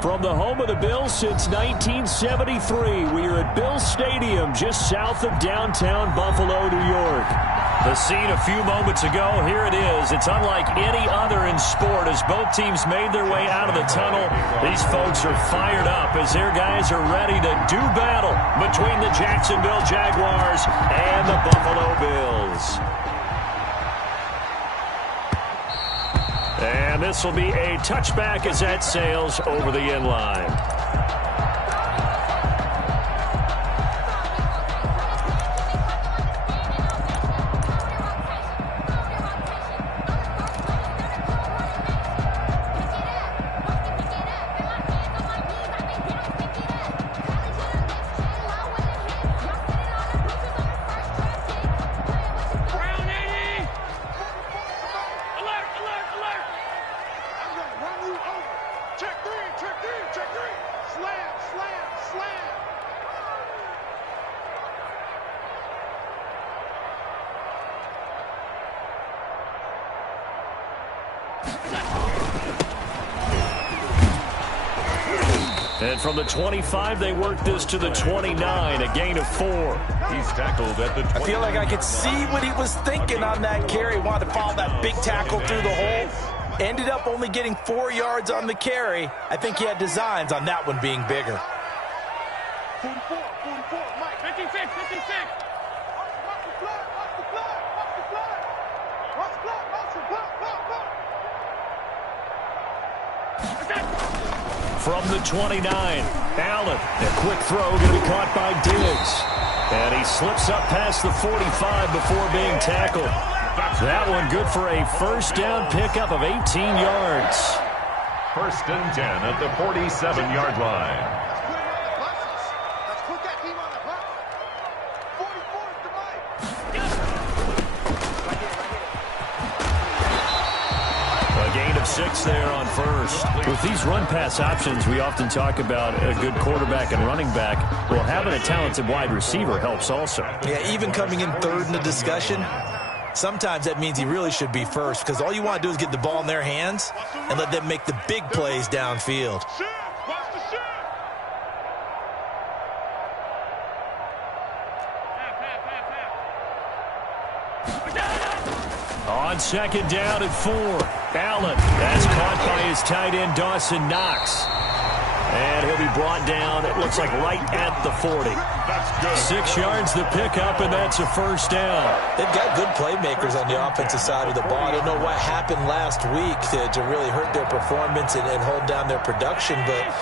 From the home of the Bills since 1973, we are at Bills Stadium just south of downtown Buffalo, New York. The scene a few moments ago, here it is. It's unlike any other in sport as both teams made their way out of the tunnel. These folks are fired up as their guys are ready to do battle between the Jacksonville Jaguars and the Buffalo Bills. And this will be a touchback as that sails over the end line. And from the 25, they work this to the 29, a gain of 4. He's tackled at the 29. I feel like I could see what he was thinking on that carry. Wanted to follow that big tackle through the hole. Ended up only getting 4 yards on the carry. I think he had designs on that one being bigger. 44, Mike. 56. Watch the flag. From the 29, Allen. A quick throw going to be caught by Diggs. And he slips up past the 45 before being tackled. That one good for a first down pickup of 18 yards. First and 10 at the 47-yard line. Let's put that team on the bus. 44 is the Mike. A gain of 6 there on first. With these run-pass options, we often talk about a good quarterback and running back. Well, having a talented wide receiver helps also. Yeah, even coming in third in the discussion, sometimes that means he really should be first because all you want to do is get the ball in their hands and let them make the big plays downfield. On second down at 4, Allen. That's caught by his tight end, Dawson Knox. And he'll be brought down, it looks like right at the 40. 6 yards the pickup, and that's a first down. They've got good playmakers on the offensive side of the ball. I don't know what happened last week to really hurt their performance and hold down their production, but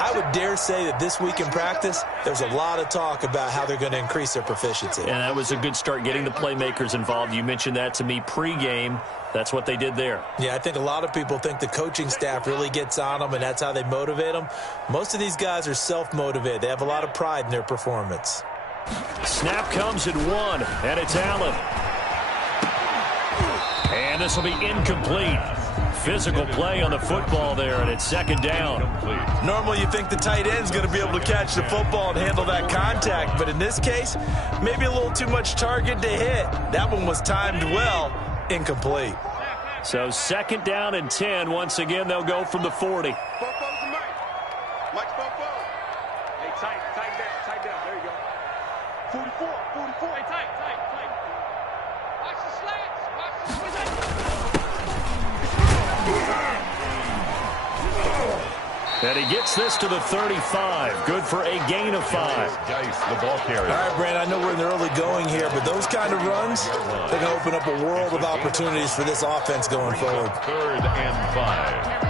I would dare say that this week in practice, there's a lot of talk about how they're going to increase their proficiency. And that was a good start getting the playmakers involved. You mentioned that to me pregame. That's what they did there. Yeah, I think a lot of people think the coaching staff really gets on them, and that's how they motivate them. Most of these guys are self-motivated. They have a lot of pride in their performance. Snap comes at 1, and it's Allen. And this will be incomplete. Physical play on the football there, and it's second down. Normally you think the tight end's going to be able to catch the football and handle that contact, but in this case, maybe a little too much target to hit. That one was timed well, incomplete. So second down and 10. Once again, they'll go from the 40. Mike's Bobo. Hey, tight down. There you go. 44. Hey, tight. Watch the slants. And he gets this to the 35. Good for a gain of 5. Dice, the ball carrier. All right, Brandon, I know we're in the early going here, but those kind of runs, they're going to open up a world of opportunities for this offense going forward. Third and 5.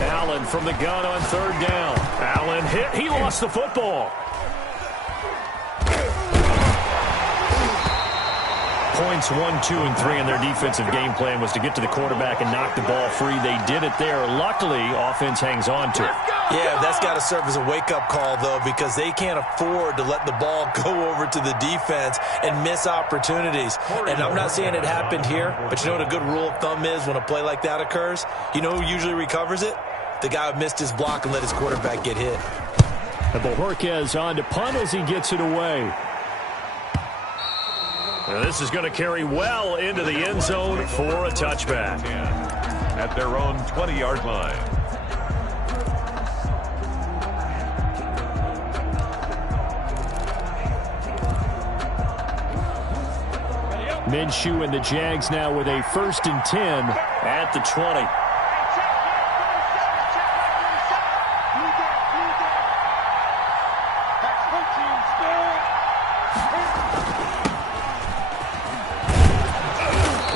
Allen from the gun on third down. Allen hit. He lost the football. points 1, 2, and 3 in their defensive game plan was to get to the quarterback and knock the ball free. They did it there. Luckily, offense hangs on to it. Yeah, that's got to serve as a wake-up call, though, because they can't afford to let the ball go over to the defense and miss opportunities. And I'm not saying it happened here, but you know what a good rule of thumb is when a play like that occurs? You know who usually recovers it? The guy who missed his block and let his quarterback get hit. And Bojorquez on to punt as he gets it away. Now this is going to carry well into the end zone for a touchback. At their own 20-yard line. Minshew and the Jags now with a 1st and 10 at the 20.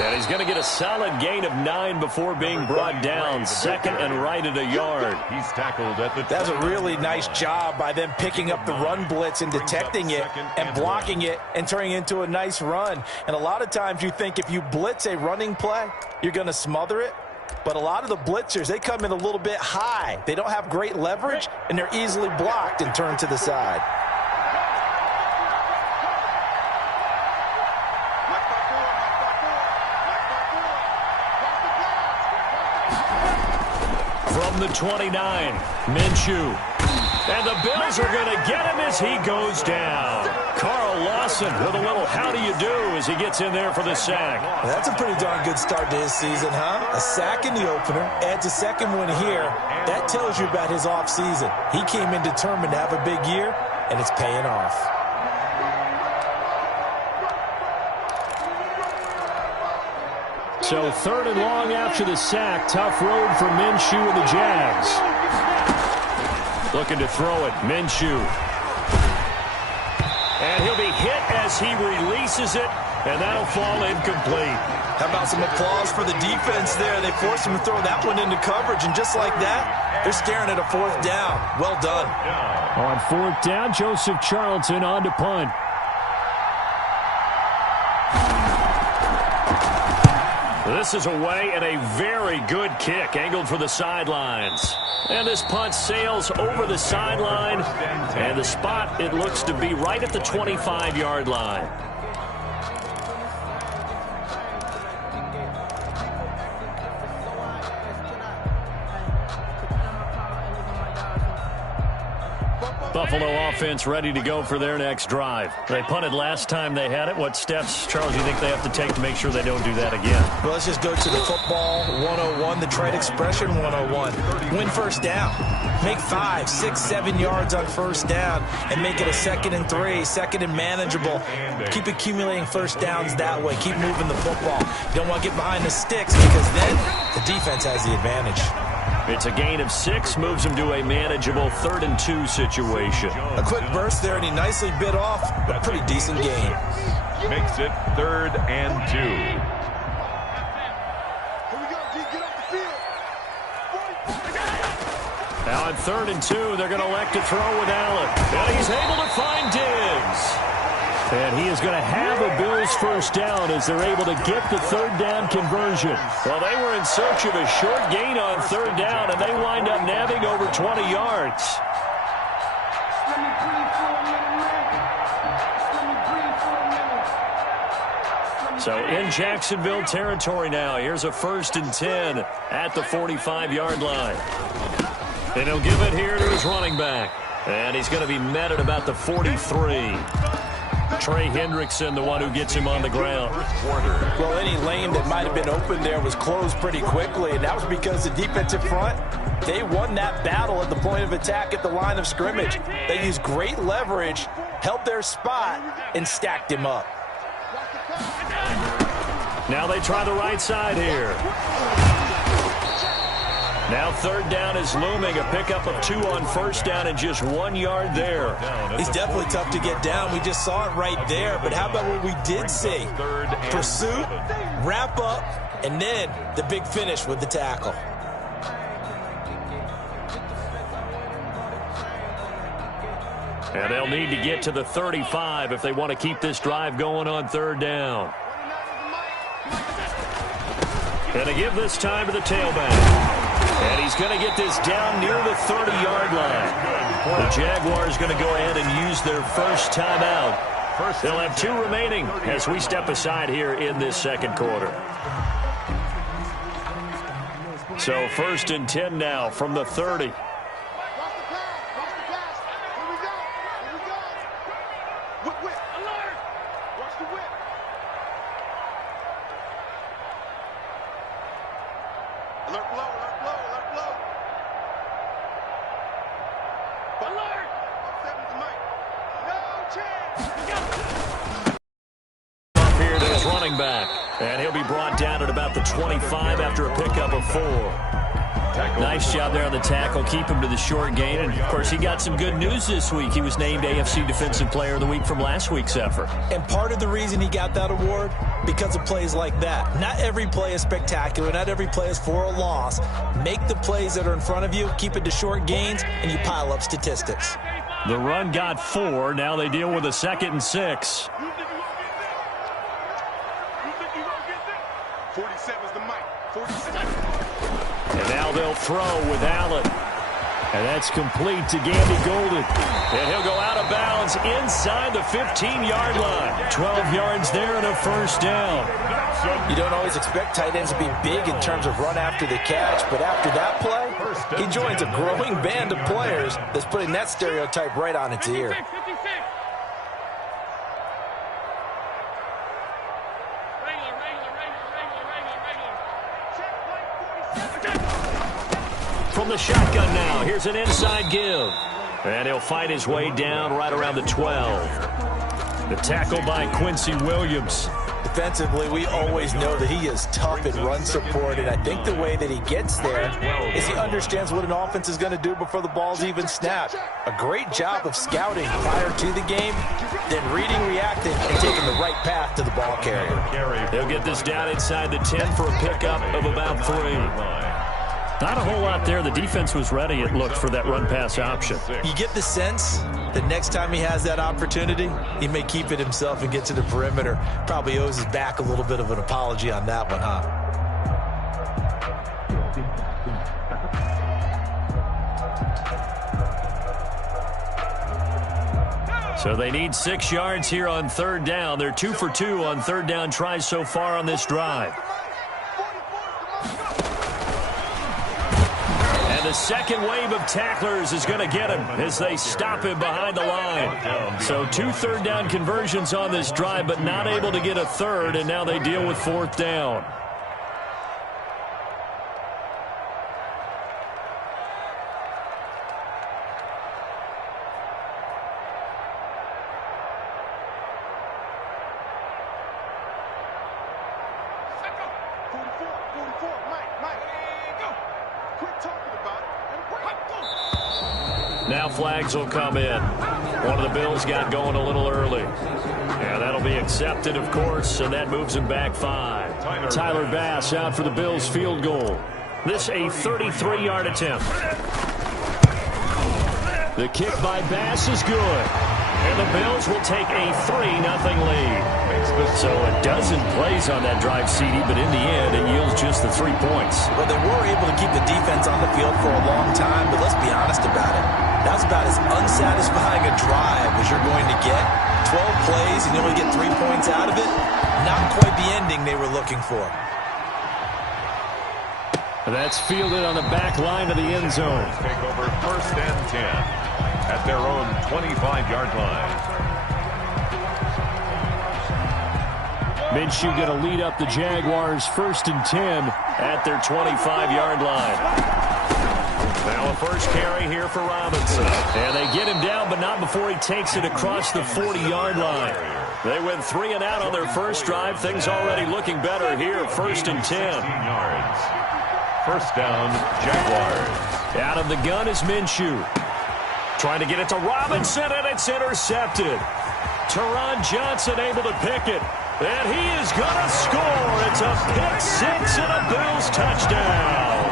And he's going to get a solid gain of 9 before being brought down. 2nd and right at a yard. He's tackled at the... That's a really nice job by them picking up the run blitz and detecting it and blocking it and turning it into a nice run. And a lot of times you think if you blitz a running play, you're going to smother it. But a lot of the blitzers, they come in a little bit high. They don't have great leverage, and they're easily blocked and turned to the side. From the 29, Minshew. And the Bills are going to get him as he goes down. Carl Lawson with a little how do you do as he gets in there for the sack. That's a pretty darn good start to his season, huh? A sack in the opener, adds a second one here. That tells you about his offseason. He came in determined to have a big year, and it's paying off. So 3rd and long after the sack. Tough road for Minshew and the Jags. Looking to throw it. Minshew. And he'll be hit as he releases it, and that'll fall incomplete. How about some applause for the defense there? They forced him to throw that one into coverage, and just like that, they're staring at a 4th down. Well done. On 4th down, Joseph Charlton on to punt. This is away and a very good kick angled for the sidelines. And this punt sails over the sideline. And the spot, it looks to be right at the 25-yard line. Buffalo offense ready to go for their next drive. They punted last time they had it. What steps, Charles, do you think they have to take to make sure they don't do that again? Well, let's just go to the football 101, the trade expression 101. Win 1st down. Make 5, 6, 7 yards on 1st down and make it a 2nd and 3, 2nd and manageable. Keep accumulating 1st downs that way. Keep moving the football. You don't want to get behind the sticks because then the defense has the advantage. It's a gain of 6, moves him to a manageable 3rd and 2 situation. A quick burst there, and he nicely bit off a pretty decent gain. Makes it 3rd and 2. Here we go, G. Get off the field. Now on 3rd and 2, they're going to elect to throw with Allen. And he's able to find Diggs. And he is going to have a Bills 1st down as they're able to get the 3rd down conversion. Well, they were in search of a short gain on 3rd down, and they wind up nabbing over 20 yards. So in Jacksonville territory now. Here's a 1st and 10 at the 45-yard line. And he'll give it here to his running back. And he's going to be met at about the 43. Trey Hendrickson, the one who gets him on the ground. Well, any lane that might have been open there was closed pretty quickly, and that was because the defensive front, they won that battle at the point of attack at the line of scrimmage. They used great leverage, held their spot, and stacked him up. Now they try the right side here. Now 3rd down is looming. A pickup of 2 on 1st down and just 1 yard there. He's definitely tough to get down. We just saw it right there. But how about what we did see? Pursuit, wrap up, and then the big finish with the tackle. And they'll need to get to the 35 if they want to keep this drive going on 3rd down. And to give this time to the tailback. And he's going to get this down near the 30-yard line. The Jaguars going to go ahead and use their first timeout. They'll have 2 remaining as we step aside here in this second quarter. So 1st and 10 now from the 30. And he'll be brought down at about the 25 after a pickup of 4. Nice job there on the tackle. Keep him to the short gain. And, of course, he got some good news this week. He was named AFC Defensive Player of the Week from last week's effort. And part of the reason he got that award, because of plays like that. Not every play is spectacular. Not every play is for a loss. Make the plays that are in front of you, keep it to short gains, and you pile up statistics. The run got 4. Now they deal with a 2nd and 6. 47's the mic. 47. And now they'll throw with Allen. And that's complete to Gandy Golden. And he'll go out of bounds inside the 15-yard line. 12 yards there and a first down. You don't always expect tight ends to be big in terms of run after the catch, but after that play, he joins a growing band of players that's putting that stereotype right on its ear. From the shotgun now, here's an inside give. And he'll fight his way down right around the 12. The tackle by Quincy Williams. Defensively, we always know that he is tough in run support, and I think the way that he gets there is he understands what an offense is going to do before the ball's even snapped. A great job of scouting prior to the game, then reading, reacting, and taking the right path to the ball carrier. They'll get this down inside the 10 for a pickup of about 3. Not a whole lot there. The defense was ready, it looked, for that run-pass option. You get the sense that next time he has that opportunity, he may keep it himself and get to the perimeter. Probably owes his back a little bit of an apology on that one, huh? So they need 6 yards here on 3rd down. They're 2 for 2 on 3rd down tries so far on this drive. The second wave of tacklers is going to get him as they stop him behind the line. So 2 3rd down conversions on this drive, but not able to get a 3rd, and now they deal with 4th down. Now flags will come in. One of the Bills got going a little early. And that'll be accepted, of course, and that moves him back 5. Tyler Bass out for the Bills' field goal. This a 33-yard attempt. The kick by Bass is good. And the Bills will take a 3-0 lead. So a dozen plays on that drive, CD, but in the end, it yields just the 3 points. Well, they were able to keep the defense on the field for a long time, but let's be honest about it. That's about as unsatisfying a drive as you're going to get. 12 plays and you only get 3 points out of it. Not quite the ending they were looking for. That's fielded on the back line of the end zone. Take over 1st and 10 at their own 25-yard line. Minshew going to lead up the Jaguars 1st and 10 at their 25-yard line. Now a first carry here for Robinson. And they get him down, but not before he takes it across the 40-yard line. They went 3 and out on their first drive. Things already looking better here. 1st and 10. Yards. 1st down, Jaguars. Out of the gun is Minshew. Trying to get it to Robinson, and it's intercepted. Teron Johnson able to pick it. And he is going to score. It's a pick 6 and a Bills touchdown.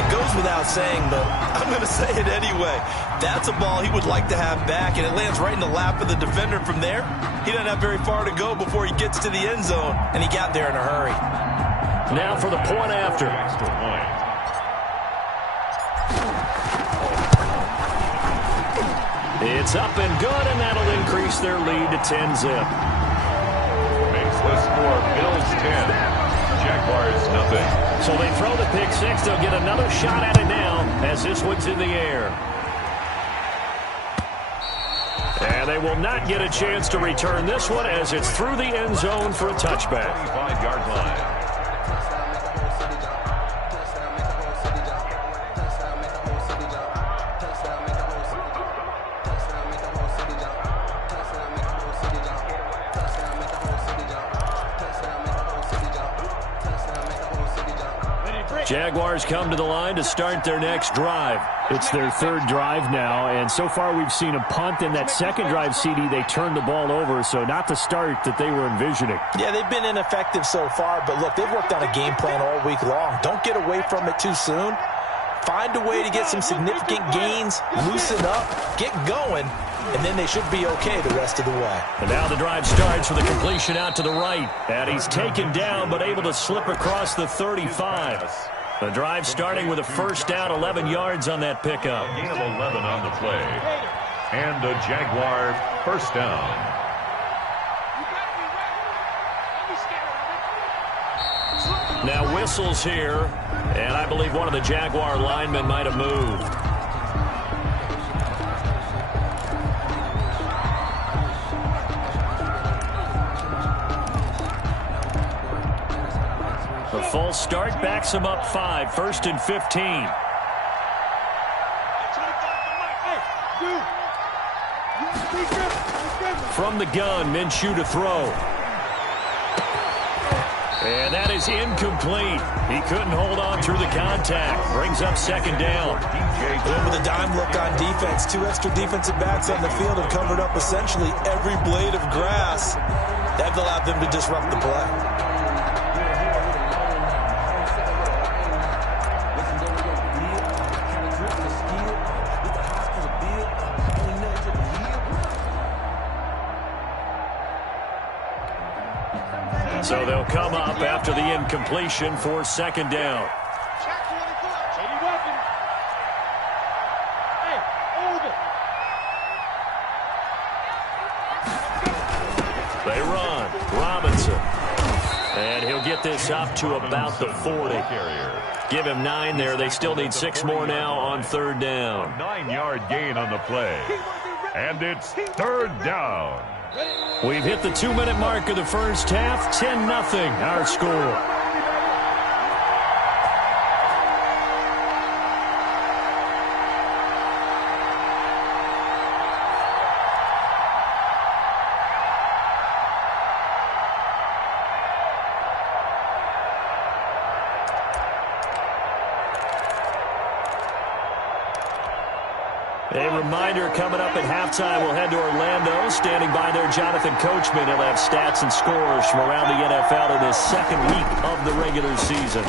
It goes without saying, but I'm going to say it anyway. That's a ball he would like to have back, and it lands right in the lap of the defender from there. He doesn't have very far to go before he gets to the end zone, and he got there in a hurry. Now for the point after. Extra point. It's up and good, and that'll increase their lead to 10-zip. Makes the score Bills 10, Jaguars nothing. So they throw the pick six. They'll get another shot at it now as this one's in the air. And they will not get a chance to return this one as it's through the end zone for a touchback. 25-yard line. Jaguars come to the line to start their next drive. It's their third drive now, and so far we've seen a punt. In that second drive, CD, they turned the ball over, so not the start that they were envisioning. Yeah, they've been ineffective so far, but look, they've worked on a game plan all week long. Don't get away from it too soon. Find a way to get some significant gains, loosen up, get going, and then they should be okay the rest of the way. And now the drive starts with a completion out to the right. And he's taken down but able to slip across the 35. The drive starting with a first down, 11 yards on that pickup. Gain of 11 on the play. And a Jaguar first down. Now whistles here, and I believe one of the Jaguar linemen might have moved. The full start backs him up 5, 1st and 15. From the gun, Minshew to throw. And that is incomplete. He couldn't hold on through the contact. Brings up second down. With a dime look on defense, 2 extra defensive backs on the field have covered up essentially every blade of grass. That allowed them to disrupt the play. So they'll come up after the incompletion for second down. They run. Robinson. And he'll get this up to about the 40. Give him 9 there. They still need 6 more now on third down. 9-yard gain on the play. And it's third down. We've hit the 2-minute mark of the first half. 10-0 our score. A reminder, coming up at halftime, we'll head to Orlando. Standing by there, Jonathan Coachman. He'll have stats and scores from around the NFL in his second week of the regular season.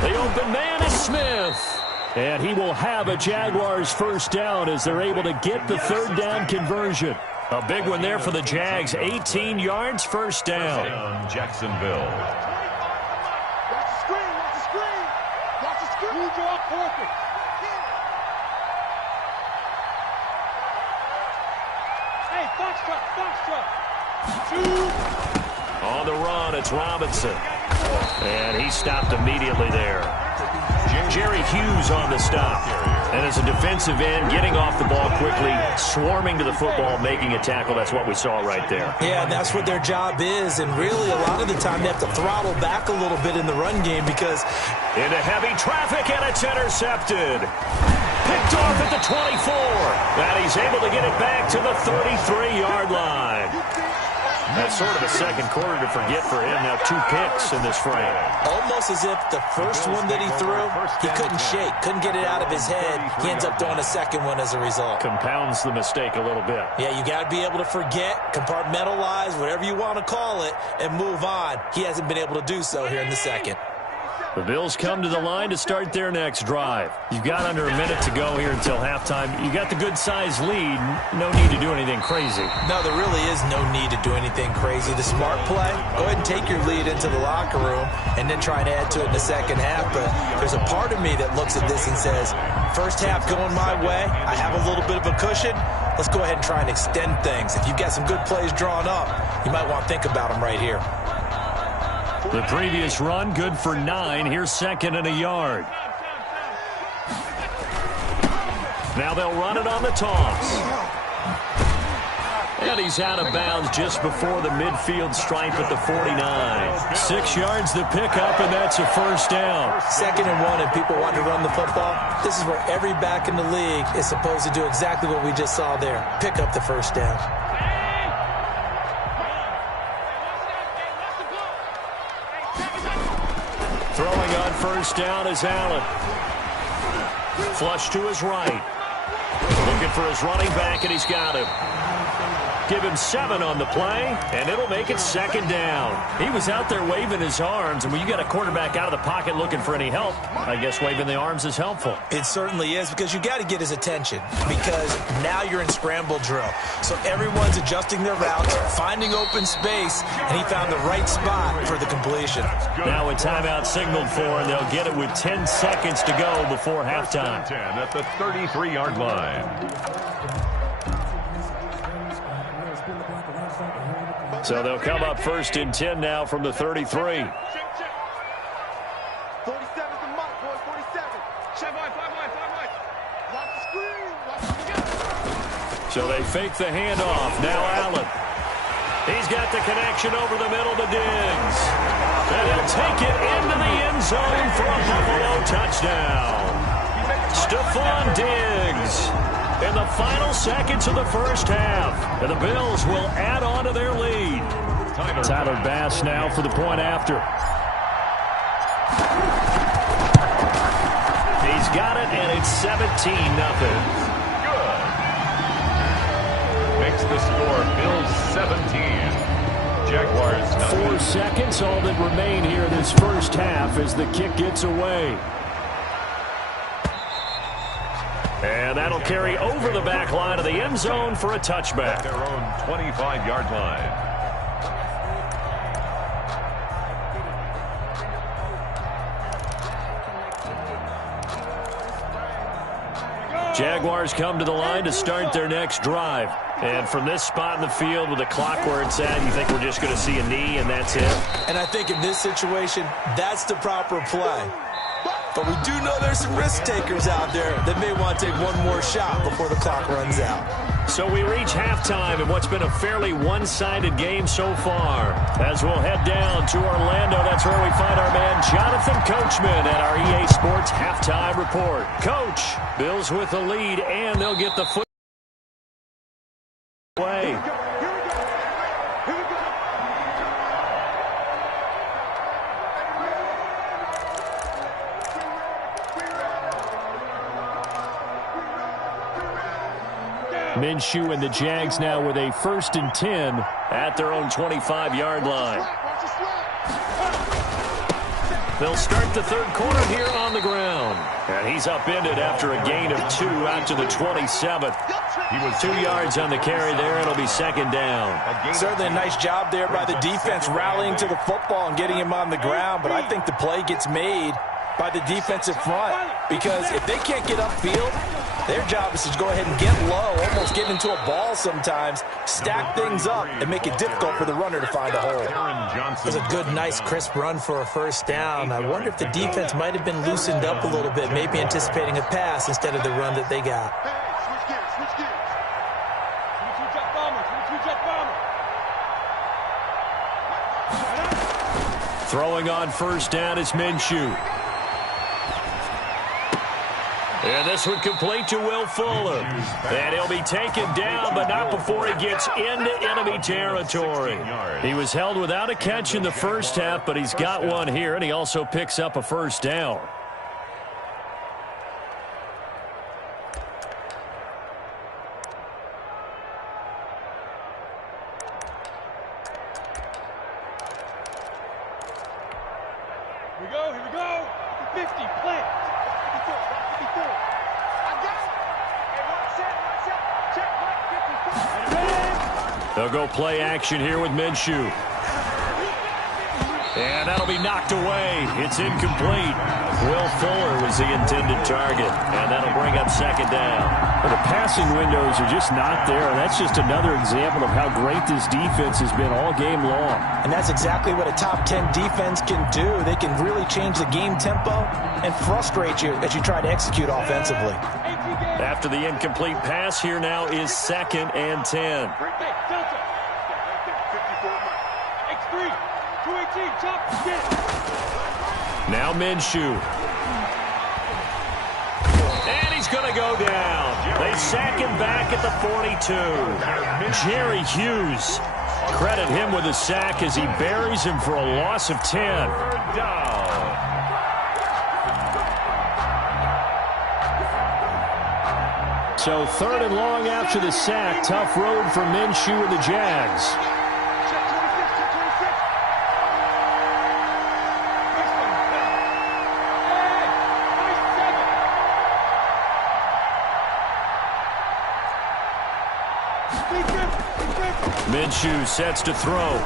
The open man is Smith. And he will have a Jaguars first down as they're able to get the third down conversion. A big one there for the Jags. 18 yards, first down. Jacksonville. Watch the screen, watch the screen. Watch the screen. Move your pocket. Hey, foxtrot. On the run, it's Robinson. And he stopped immediately there. Jerry Hughes on the stop. And as a defensive end, getting off the ball quickly, swarming to the football, making a tackle. That's what we saw right there. Yeah, and that's what their job is. And really, a lot of the time, they have to throttle back a little bit in the run game because... Into heavy traffic, and it's intercepted. Picked off at the 24. And he's able to get it back to the 33-yard line. That's sort of a second quarter to forget for him. Now 2 picks in this frame. Almost as if the first one that he threw, he couldn't shake, couldn't get it out of his head. He ends up throwing a second one as a result. Compounds the mistake a little bit. Yeah, you got to be able to forget, compartmentalize, whatever you want to call it, and move on. He hasn't been able to do so here in the second. The Bills come to the line to start their next drive. You've got under a minute to go here until halftime. You got the good-sized lead. No need to do anything crazy. No, there really is no need to do anything crazy. The smart play, go ahead and take your lead into the locker room and then try and add to it in the second half. But there's a part of me that looks at this and says, first half going my way, I have a little bit of a cushion. Let's go ahead and try and extend things. If you've got some good plays drawn up, you might want to think about them right here. The previous run, good for 9. Here's second and a yard. Now they'll run it on the toss. And he's out of bounds just before the midfield stripe at the 49. 6 yards the pickup, and that's a first down. 2nd and 1, and people want to run the football. This is where every back in the league is supposed to do exactly what we just saw there. Pick up the first down. Throwing on first down is Allen. Flush to his right. Looking for his running back, and he's got him. Give him 7 on the play, and it'll make it second down. He was out there waving his arms, and when you get a quarterback out of the pocket looking for any help, I guess waving the arms is helpful. It certainly is, because you got to get his attention, because now you're in scramble drill. So everyone's adjusting their routes, finding open space, and he found the right spot for the completion. Now a timeout signaled for, and they'll get it with 10 seconds to go before halftime. 10 at the 33-yard line. So they'll come up first and 10 now from the 33. 47's the mark, boys. 47. Watch the screen. So they fake the handoff. Now Allen. He's got the connection over the middle to Diggs. And he'll take it into the end zone for a Buffalo touchdown. Stephon Diggs in the final seconds of the first half. And the Bills will add on to their lead. Tyler Bass now for the point after. He's got it, and it's 17-0. Good. Makes the score Bills 17. Jaguars 9. 4 seconds, all that remain here this first half as the kick gets away. And that'll carry over the back line of the end zone for a touchback. At their own 25-yard line. Jaguars come to the line to start their next drive. And from this spot in the field with the clock where it's at, you think we're just going to see a knee and that's it? And I think in this situation, that's the proper play. But we do know there's some risk takers out there that may want to take one more shot before the clock runs out. So we reach halftime in what's been a fairly one-sided game so far. As we'll head down to Orlando, that's where we find our man Jonathan Coachman at our EA Sports Halftime Report. Coach, Bills with the lead, and they'll get the foot away. Minshew and the Jags now with a 1st and 10 at their own 25-yard line. They'll start the third quarter here on the ground. And he's upended after a gain of 2 out to the 27. He was 2 yards on the carry there. It'll be second down. Certainly a nice job there by the defense rallying to the football and getting him on the ground. But I think the play gets made by the defensive front, because if they can't get upfield, their job is to go ahead and get low, almost get into a ball sometimes, stack things up, and make it difficult for the runner to find a hole. It was a good, nice, crisp run for a first down. I wonder if the defense might have been loosened up a little bit, maybe anticipating a pass instead of the run that they got. Switch gears. Throwing on first down is Minshew. And this one complete to Will Fuller. And he'll be taken down, but not before he gets into enemy territory. He was held without a catch in the first half, but he's got one here, and he also picks up a first down. Here we go. 50, play. 54, drop 54. I got it. Hey, one set. Check, Mike, 54. They'll go play action here with Minshew. And that'll be knocked away. It's incomplete. Will Fuller was the intended target. And that'll bring up second down. Well, the passing windows are just not there. And that's just another example of how great this defense has been all game long. And that's exactly what a top 10 defense can do. They can really change the game tempo and frustrate you as you try to execute offensively. After the incomplete pass, here now is 2nd and 10. Now Minshew. And he's going to go down. They sack him back at the 42. Jerry Hughes. Credit him with a sack as he buries him for a loss of 10. So 3rd and long after the sack. Tough road for Minshew and the Jags. Minshew sets to throw.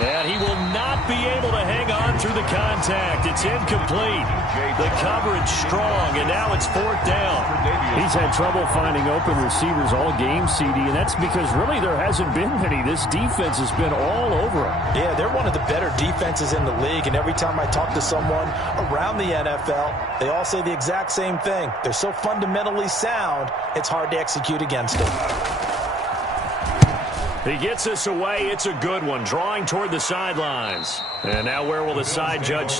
And he will not be able to hang on through the contact. It's incomplete. The coverage strong, and now it's 4th down. He's had trouble finding open receivers all game, CD, and that's because really there hasn't been many. This defense has been all over him. Yeah, they're one of the better defenses in the league, and every time I talk to someone around the NFL, they all say the exact same thing. They're so fundamentally sound, it's hard to execute against them. He gets us away. It's a good one, drawing toward the sidelines. And now where will the side judge stop?